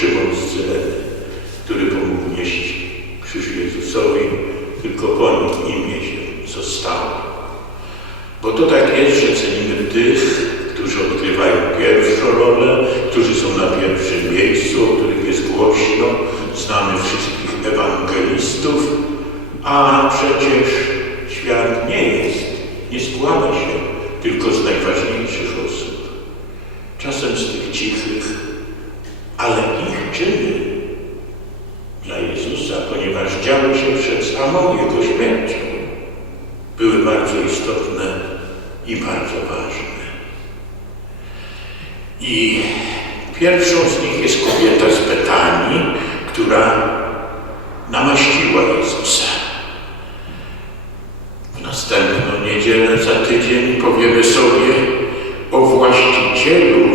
Szymon z Cyreny, który pomógł nieść krzyż Jezusowi, tylko po nim się zostało. Bo to tak jest, że cenimy tych, którzy odgrywają pierwszą rolę, którzy są na pierwszym miejscu, o których jest głośno, znamy wszystkich ewangelistów, a przecież świat nie jest, nie składa się tylko z najważniejszych osób. Czasem z tych cichych, ale ich czyny dla Jezusa, ponieważ działy się przed samą Jego śmiercią, były bardzo istotne i bardzo ważne. I pierwszą z nich jest kobieta z Betanii, która namaściła Jezusa. W następną niedzielę za tydzień powiemy sobie o właścicielu,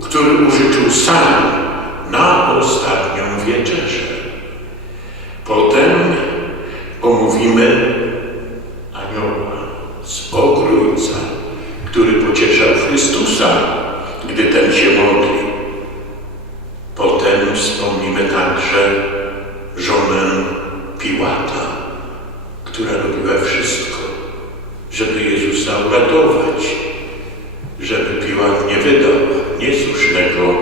który użyczył sam na ostatnią wieczerzę. Potem omówimy anioła z Ogrójca, który pocieszał Chrystusa, gdy ten się modli. Potem wspomnimy także żonę Piłata, która robiła wszystko, żeby Jezusa uratować, żeby Piłat nie wydał niesłusznego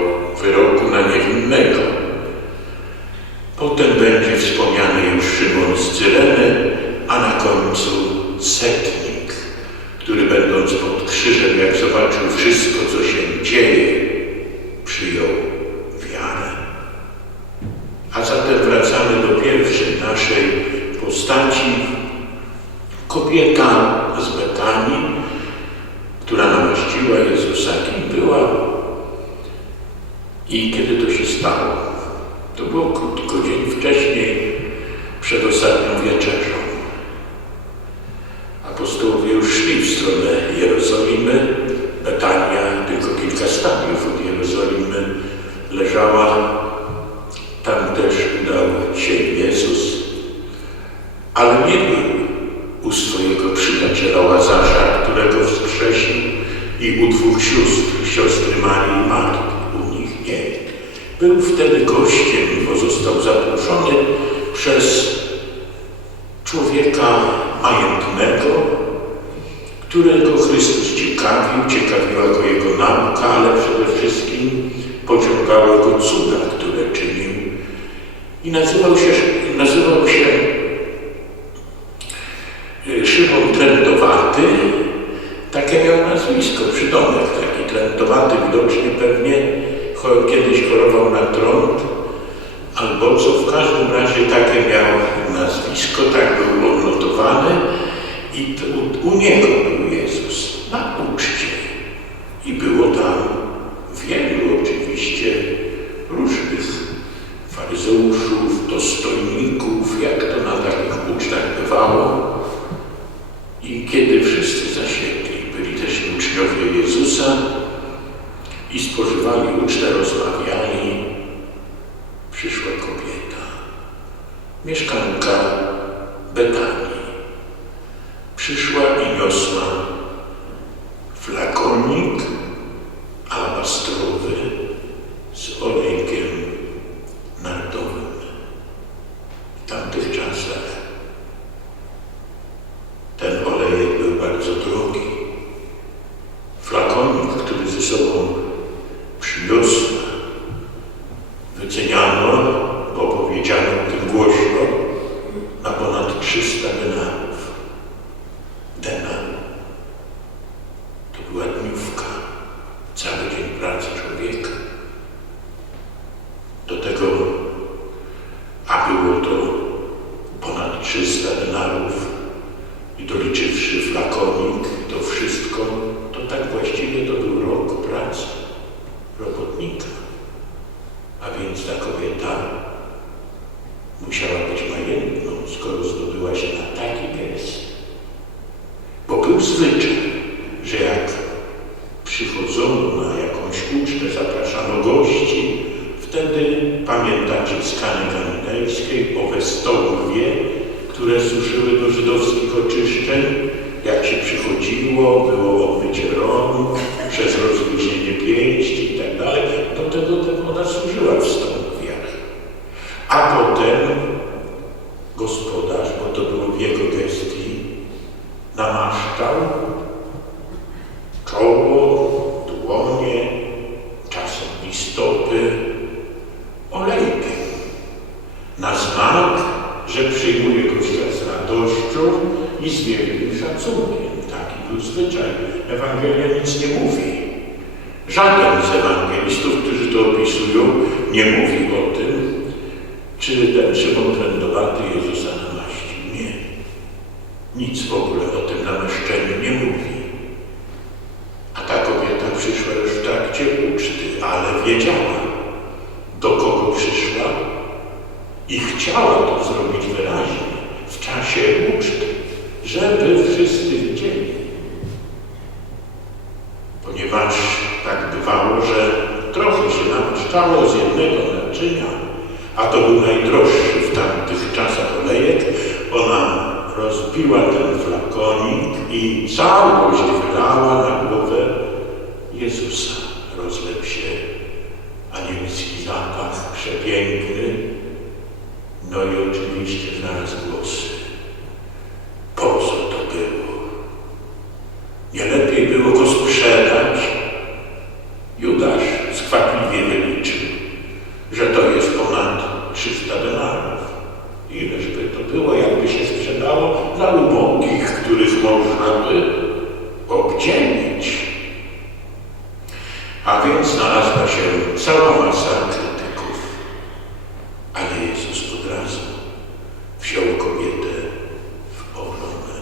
wyroku na niewinnego. Potem będzie wspomniany już Szymon z Cyreny, a na końcu setnik, który będąc pod krzyżem, jak zobaczył wszystko, co się dzieje, przyjął wiarę. A zatem wracamy do pierwszej naszej postaci. Kobieta z Betanii, która namaściła Jezusa, kim była i kiedy to się stało. To było krótko, dzień wcześniej, przed ostatnią wieczerzą. Apostołowie już szli w stronę Jerozolimy. Betania, tylko kilka stadiów od Jerozolimy, leżała. Ale nie był u swojego przyjaciela Łazarza, którego wskrzesił i u dwóch sióstr, siostry Marii i Marty. U nich nie. Był wtedy gościem, bo został zaproszony przez człowieka majętnego, którego Chrystus ciekawił, ciekawiła go jego nauka, ale przede wszystkim pociągały go cuda, które czynił. I nazywał się, nazywał się y, Szymon Trędowaty. Takie miał nazwisko, przydomek taki trędowaty, widocznie pewnie kiedyś chorował na trąd, albo co w każdym razie takie miał nazwisko, tak był odnotowany i u, u niego był Jezus na uczcie. I było tam wielu oczywiście różnych faryzeuszów, dostojników, jak to na takich ucztach bywało. I kiedy wszyscy też uczniowie Jezusa i spożywali ucztę, rozmawiali, przyszła kobieta, mieszkanka Betanii. Przyszła i niosła flakonik to był rok pracy robotnika. A więc ta kobieta musiała być majętną, skoro zdobyła się na taki gest. Bo był zwyczaj, że jak przychodzono na jakąś ucztę, zapraszano gości, wtedy pamiętacie z Kany Galilejskiej owe stoły które służyły do żydowskich oczyszczeń, jak się przychodziło, było obmycie rąk, przez rozluźnienie pięści i tak dalej. Do tego ta woda służyła w stąpiach. A potem gospodarz, bo to było w jego gestii, namaszczał czoło, dłonie, czasem i stopy olejkiem. Na znak, że przyjmuje gościa z radością i z wielkim szacunkiem. Taki był zwyczaj. Ewangelia nic nie mówi. Żaden z ewangelistów, którzy to opisują, nie mówi o tym, czy ten Szymon Trędowaty Jezusa namaścił. Nie. Nic w ogóle o tym namaszczeniu nie mówi. A ta kobieta przyszła już w trakcie uczty, ale wiedziała, do kogo przyszła i chciała to zrobić wyraźnie w czasie uczty, żeby wszyscy widzieli. Ponieważ tak bywało, że trochę się namaszczało z jednego naczynia, a to był najdroższy w tamtych czasach olejek, ona rozbiła ten flakonik i całość wylała na głowę Jezusa. Rozległ się anielski zapach przepiękny, no i oczywiście znalazł głosy. Po co to było? Nie lepiej było go sprzedać? Judasz skwapliwie wyliczył, że to jest ponad 300 denarów. Ileż by to było, jakby się sprzedało dla ubogich, których można by obdzielić. A więc znalazła się cała masa krytyków. Ale Jezus od razu wziął kobietę w ochronę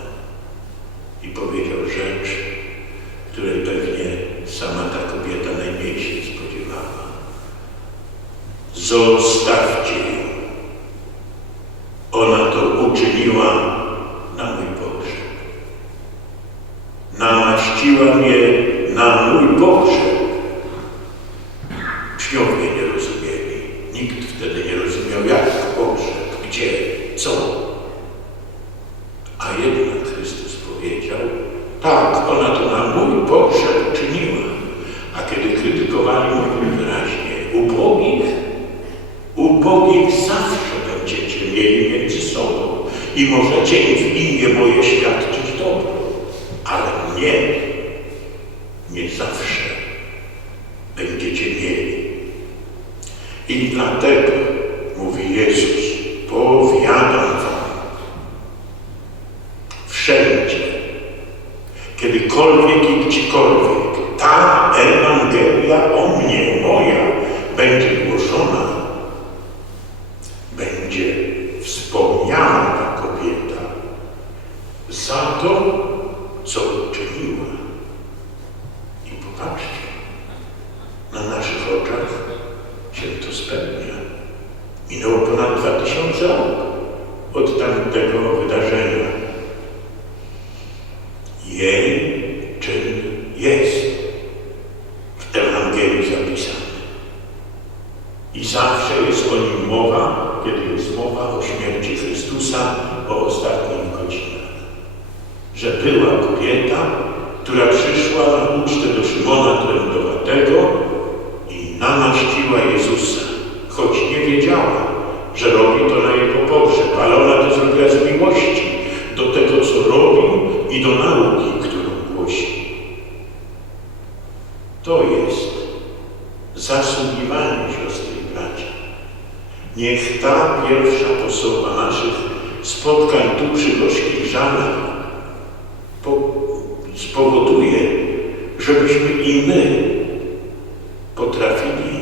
i powiedział rzecz, której pewnie sama ta kobieta najmniej się spodziewała. Zostawcie ją. Ona to uczyniła na mój pogrzeb. Namaściła mnie na mój pogrzeb. Uczniowie nie rozumieli. Nikt wtedy nie rozumiał, jak pogrzeb, gdzie, co. A jednak Chrystus powiedział, tak, ona to na mój pogrzeb uczyniła. A kiedy krytykowali, mówili wyraźnie, ubogich, ubogich zawsze będziecie mieli między sobą i możecie im w imię moje świadczyć dobro, ale mnie nie zawsze będziecie mieli. I dlatego, mówi Jezus, powiadam wam, wszędzie, kiedykolwiek i gdziekolwiek ta Ewangelia o mnie, moja, będzie głoszona, będzie wspomniana ta kobieta za to, co uczyniła. I popatrzcie, na naszych oczach się to spełnia. Minęło ponad dwa tysiące lat od tamtego wydarzenia. Jej czyn jest w Ewangelii zapisany. I zawsze jest o nim mowa, kiedy jest mowa o śmierci Chrystusa, o ostatnich godzinach. Że była kobieta, która przyszła na ucztę do Szymona Trędowatego i namaściła Jezusa, choć nie wiedziała, że robi to na jego pogrzeb, ale ona to zrobiła z miłości do tego, co robił i do nauki, którą głosi. To jest zasługiwanie siostry i bracia. Niech ta pierwsza osoba naszych spotkań tu przy gorzkich żalach po, spowoduje, żebyśmy i my potrafili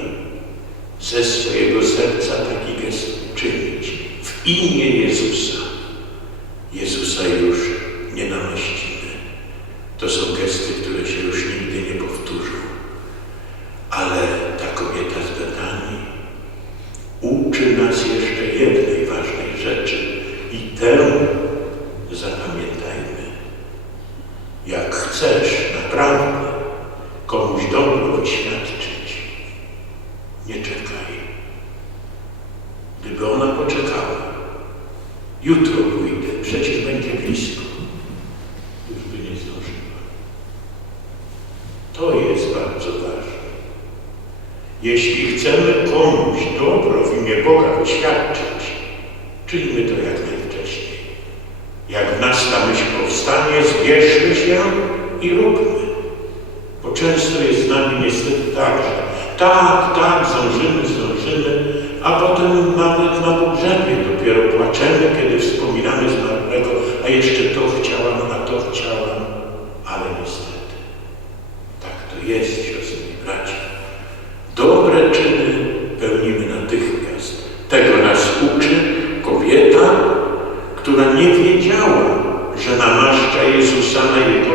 ze swojego serca taki gest czynić. W imię Jezusa. Jezusa już nie namaścimy. To są gesty, które się już nigdy nie powtórzą. Ale ta kobieta z Betanii nas jeszcze jednej ważnej rzeczy i tę zapamiętajmy. Jak chcesz naprawdę komuś dobro oświadczyć, nie czekaj. Gdyby ona poczekała, jutro pójdę, przecież będzie blisko. Już by nie zdążyła. To jest bardzo ważne. Jeśli chcemy komuś dobro w imię Boga wyświadczyć, czyńmy to jak najwcześniej. Jak w nas ta myśl powstanie, zbierzmy się i róbmy. Bo często jest z nami niestety tak, że tak, tak, zdążymy, zdążymy, a potem nawet na pogrzebie dopiero płaczemy, kiedy jeszcze to chciałam, a to chciałam, ale niestety. Tak to jest, siostry i bracia. Dobre czyny pełnimy natychmiast. Tego nas uczy kobieta, która nie wiedziała, że namaszcza Jezusa na jego